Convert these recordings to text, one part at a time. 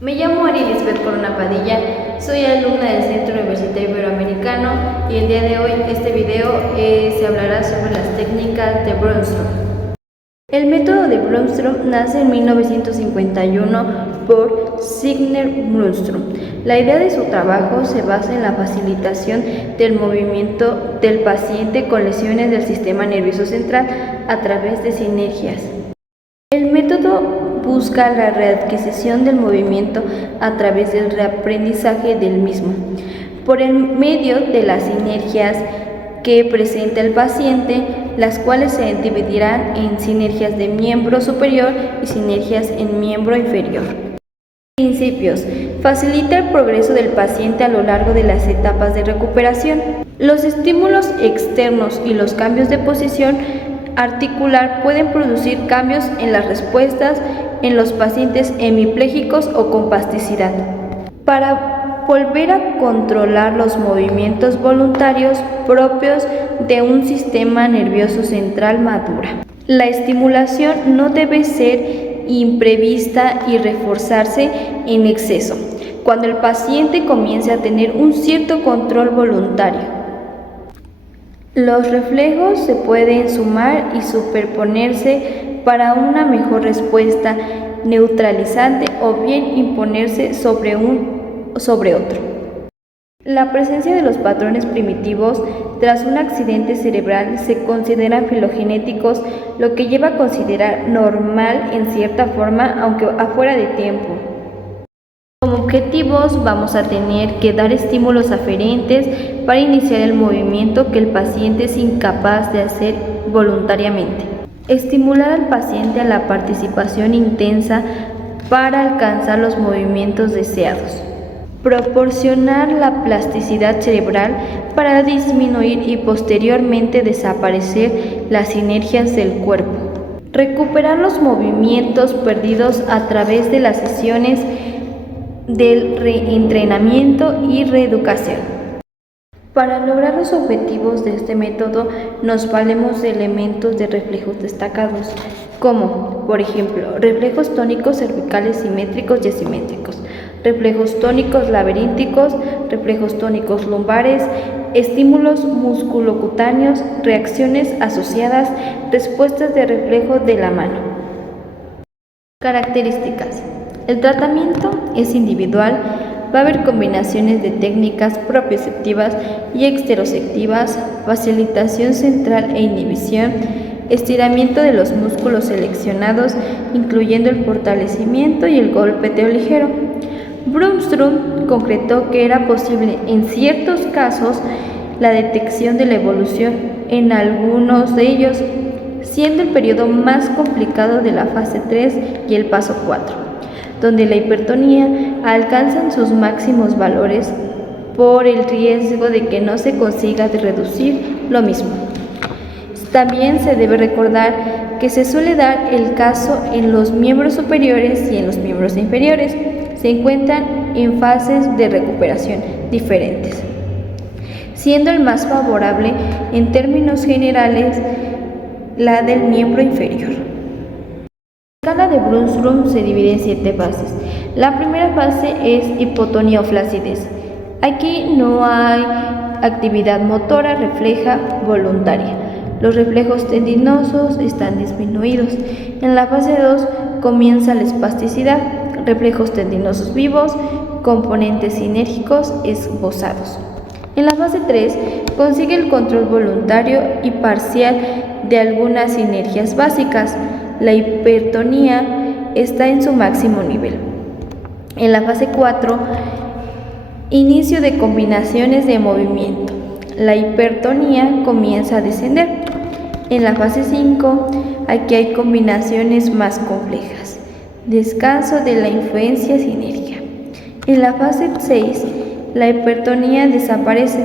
Me llamo Ari Lisbeth Corona Padilla, soy alumna del Centro Universitario Iberoamericano y el día de hoy este video se hablará sobre las técnicas de Brøndstrup. El método de Brøndstrup nace en 1951 por Signe Brøndstrup. La idea de su trabajo se basa en la facilitación del movimiento del paciente con lesiones del sistema nervioso central a través de sinergias. El método busca la readquisición del movimiento a través del reaprendizaje del mismo, por el medio de las sinergias que presenta el paciente, las cuales se dividirán en sinergias de miembro superior y sinergias en miembro inferior. Principios. Facilita el progreso del paciente a lo largo de las etapas de recuperación. Los estímulos externos y los cambios de posición articular pueden producir cambios en las respuestas en los pacientes hemipléjicos o con plasticidad. Para volver a controlar los movimientos voluntarios propios de un sistema nervioso central madura. La estimulación no debe ser imprevista y reforzarse en exceso, cuando el paciente comience a tener un cierto control voluntario. Los reflejos se pueden sumar y superponerse para una mejor respuesta neutralizante o bien imponerse sobre otro. La presencia de los patrones primitivos tras un accidente cerebral se consideran filogenéticos, lo que lleva a considerar normal en cierta forma, aunque afuera de tiempo. Como objetivos vamos a tener que dar estímulos aferentes para iniciar el movimiento que el paciente es incapaz de hacer voluntariamente. Estimular al paciente a la participación intensa para alcanzar los movimientos deseados. Proporcionar la plasticidad cerebral para disminuir y posteriormente desaparecer las sinergias del cuerpo. Recuperar los movimientos perdidos a través de las sesiones del reentrenamiento y reeducación. Para lograr los objetivos de este método nos valemos de elementos de reflejos destacados, como, por ejemplo, reflejos tónicos cervicales simétricos y asimétricos, reflejos tónicos laberínticos, reflejos tónicos lumbares, estímulos musculocutáneos, reacciones asociadas, respuestas de reflejo de la mano. Características. El tratamiento es individual, va a haber combinaciones de técnicas propioceptivas y exteroceptivas, facilitación central e inhibición, estiramiento de los músculos seleccionados, incluyendo el fortalecimiento y el golpeteo ligero. Brøndstrup concretó que era posible en ciertos casos la detección de la evolución en algunos de ellos, siendo el periodo más complicado de la fase 3 y el paso 4. Donde la hipertonía alcanza sus máximos valores por el riesgo de que no se consiga reducir lo mismo. También se debe recordar que se suele dar el caso en los miembros superiores y en los miembros inferiores. Se encuentran en fases de recuperación diferentes, siendo el más favorable en términos generales la del miembro inferior. La escala de Brøndstrup se divide en 7 fases. La primera fase es hipotonía o flacidez. Aquí no hay actividad motora refleja voluntaria. Los reflejos tendinosos están disminuidos. En la fase 2 comienza la espasticidad, reflejos tendinosos vivos, componentes sinérgicos esbozados. En la fase 3 consigue el control voluntario y parcial de algunas sinergias básicas. La hipertonía está en su máximo nivel. En la fase 4, inicio de combinaciones de movimiento. La hipertonía comienza a descender. En la fase 5, aquí hay combinaciones más complejas. Descanso de la influencia sinergia. En la fase 6, la hipertonía desaparece.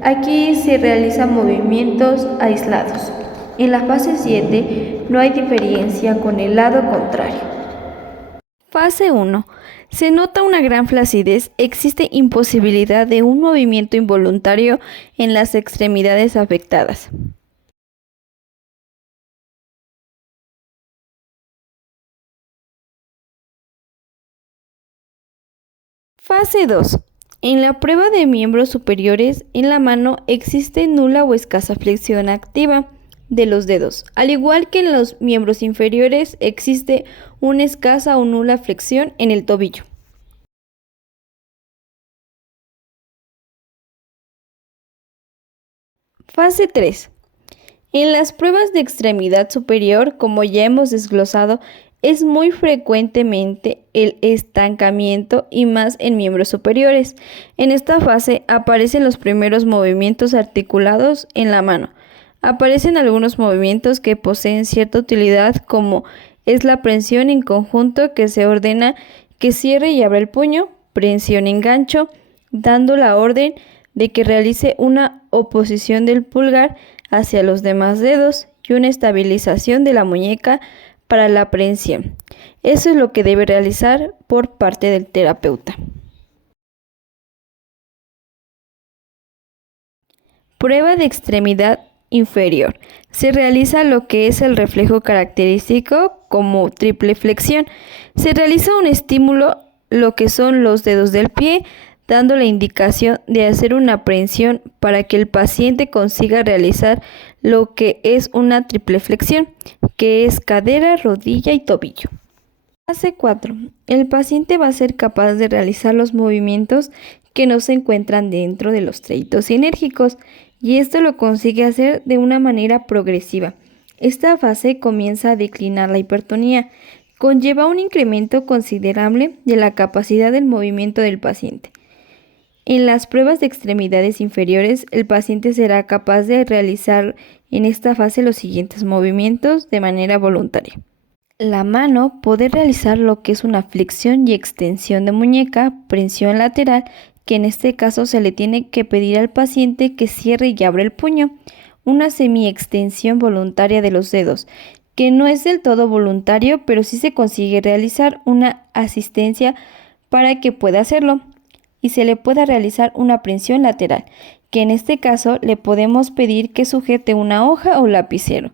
Aquí se realizan movimientos aislados. En la fase 7 no hay diferencia con el lado contrario. Fase 1. Se nota una gran flacidez, existe imposibilidad de un movimiento involuntario en las extremidades afectadas. Fase 2. En la prueba de miembros superiores, en la mano existe nula o escasa flexión activa de los dedos. Al igual que en los miembros inferiores, existe una escasa o nula flexión en el tobillo. Fase 3. En las pruebas de extremidad superior, como ya hemos desglosado, es muy frecuentemente el estancamiento y más en miembros superiores. En esta fase aparecen los primeros movimientos articulados en la mano. Aparecen algunos movimientos que poseen cierta utilidad, como es la prensión en conjunto, que se ordena que cierre y abra el puño, prensión en gancho, dando la orden de que realice una oposición del pulgar hacia los demás dedos y una estabilización de la muñeca para la aprehensión. Eso es lo que debe realizar por parte del terapeuta. Prueba de extremidad inferior. Se realiza lo que es el reflejo característico como triple flexión. Se realiza un estímulo, lo que son los dedos del pie, dando la indicación de hacer una aprehensión para que el paciente consiga realizar lo que es una triple flexión, que es cadera, rodilla y tobillo. Fase 4. El paciente va a ser capaz de realizar los movimientos que no se encuentran dentro de los treitos sinérgicos, y esto lo consigue hacer de una manera progresiva. Esta fase comienza a declinar la hipertonía, conlleva un incremento considerable de la capacidad del movimiento del paciente. En las pruebas de extremidades inferiores, el paciente será capaz de realizar en esta fase los siguientes movimientos de manera voluntaria. La mano puede realizar lo que es una flexión y extensión de muñeca, prensión lateral, que en este caso se le tiene que pedir al paciente que cierre y abra el puño, una semi-extensión voluntaria de los dedos, que no es del todo voluntario, pero sí se consigue realizar una asistencia para que pueda hacerlo, y se le pueda realizar una prensión lateral, que en este caso le podemos pedir que sujete una hoja o lapicero,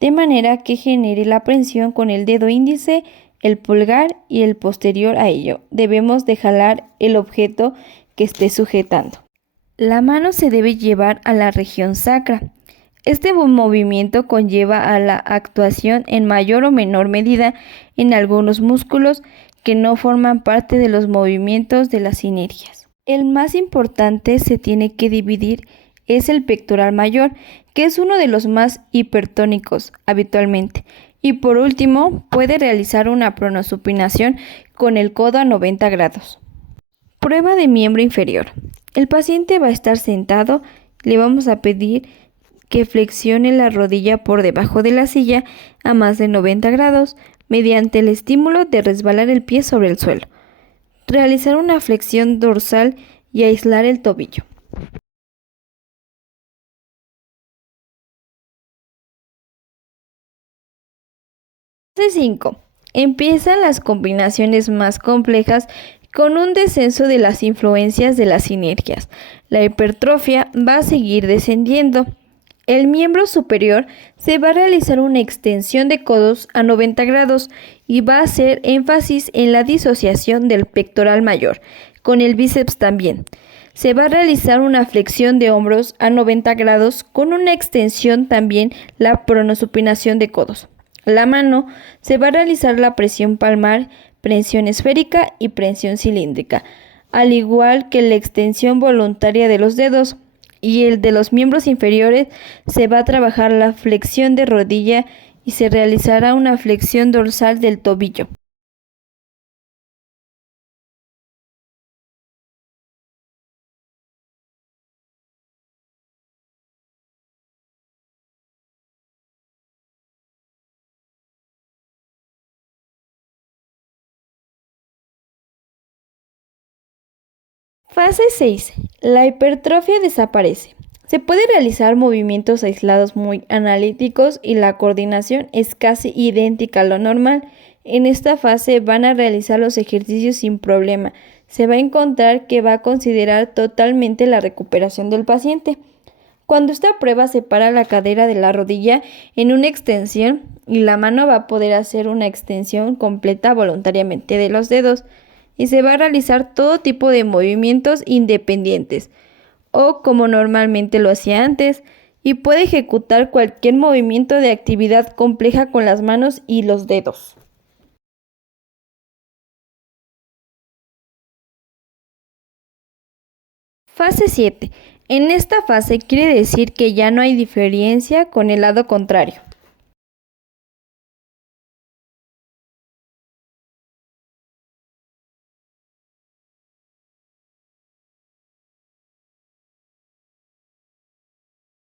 de manera que genere la prensión con el dedo índice, el pulgar y el posterior a ello. Debemos de jalar el objeto que esté sujetando. La mano se debe llevar a la región sacra. Este movimiento conlleva a la actuación en mayor o menor medida en algunos músculos que no forman parte de los movimientos de las sinergias. El más importante se tiene que dividir es el pectoral mayor, que es uno de los más hipertónicos habitualmente. Y por último, puede realizar una pronosupinación con el codo a 90 grados. Prueba de miembro inferior. El paciente va a estar sentado, le vamos a pedir que flexione la rodilla por debajo de la silla a más de 90 grados mediante el estímulo de resbalar el pie sobre el suelo. Realizar una flexión dorsal y aislar el tobillo. Fase 5. Empiezan las combinaciones más complejas con un descenso de las influencias de las sinergias. La hipertrofia va a seguir descendiendo. El miembro superior se va a realizar una extensión de codos a 90 grados y va a hacer énfasis en la disociación del pectoral mayor, con el bíceps también. Se va a realizar una flexión de hombros a 90 grados con una extensión también, la pronosupinación de codos. La mano se va a realizar la presión palmar, prensión esférica y prensión cilíndrica, al igual que la extensión voluntaria de los dedos. Y el de los miembros inferiores se va a trabajar la flexión de rodilla y se realizará una flexión dorsal del tobillo. Fase 6. La hipertrofia desaparece. Se puede realizar movimientos aislados muy analíticos y la coordinación es casi idéntica a lo normal. En esta fase van a realizar los ejercicios sin problema. Se va a encontrar que va a considerar totalmente la recuperación del paciente. Cuando esta prueba separa la cadera de la rodilla en una extensión y la mano va a poder hacer una extensión completa voluntariamente de los dedos. y se va a realizar todo tipo de movimientos independientes, o como normalmente lo hacía antes, y puede ejecutar cualquier movimiento de actividad compleja con las manos y los dedos. Fase 7. En esta fase quiere decir que ya no hay diferencia con el lado contrario.